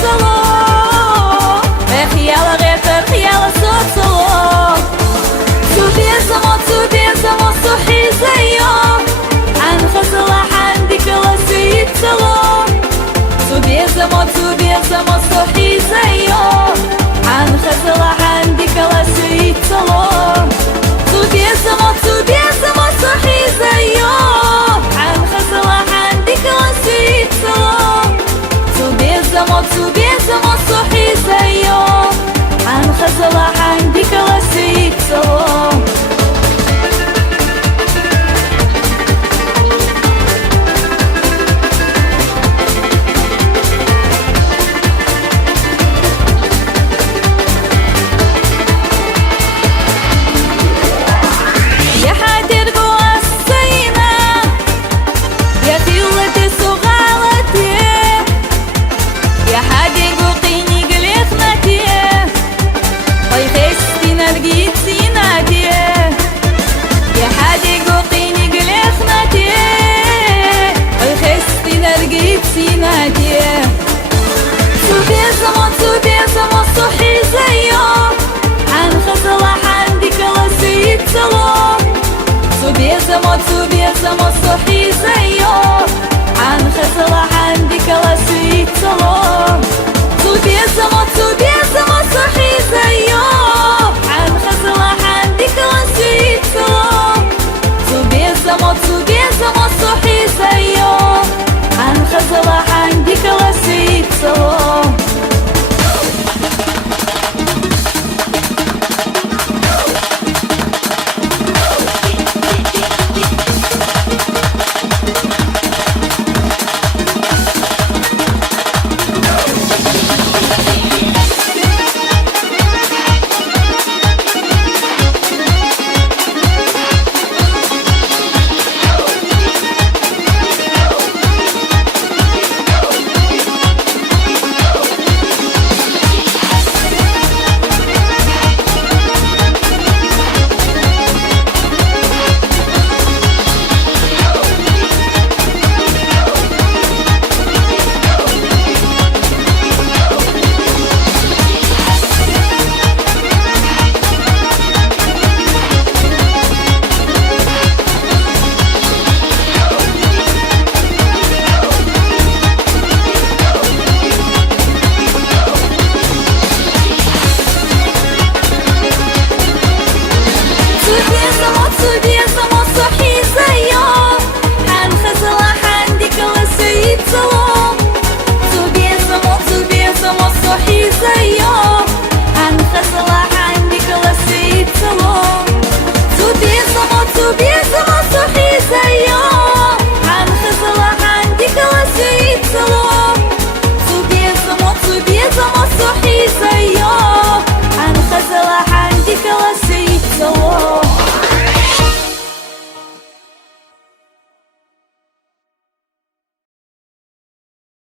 صالون خيال غير خيال صوت صالون سوبي زمان صحي زيهم عن خزلة عندك لسيد صالون سوبي زمان صحي زيهم عن خزلة عندك لسيد صالون سوبي زمان صحي زيهم عن خزلة عندك لسيد صالون سوبي زمان صحي زيهم عن خزلة عندك لسيد صالون زمان صحي زيهم عن خزلة عندك لسيد صالون سوبي زمان صحي